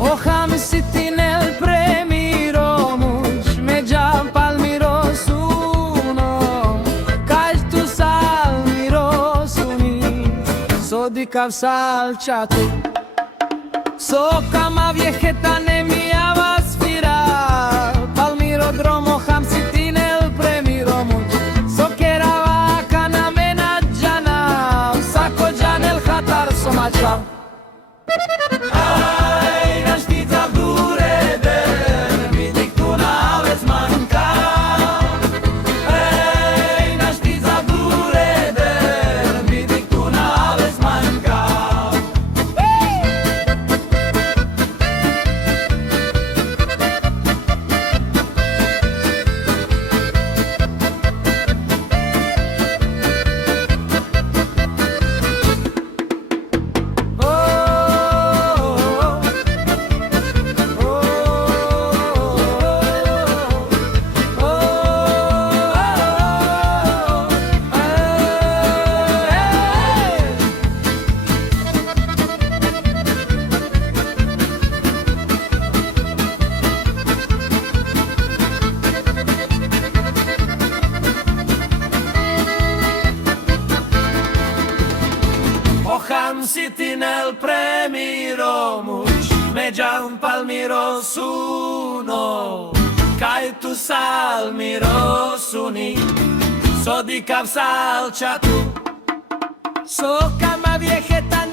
Oham siti nel premiromuć, međam palmirosuno, kaj tu sal mirosuni, sodikav salčatu, sokama vjeheta ne mijava sfira, palmirodromo ham siti nel premiromuć, sokerava kana menadžana, sako džanel hatar somača. Oham siti nel premiromuć, međam palmirosuno, kaj tu sal mirosuni, sodikav salčatu, sokama vjeheta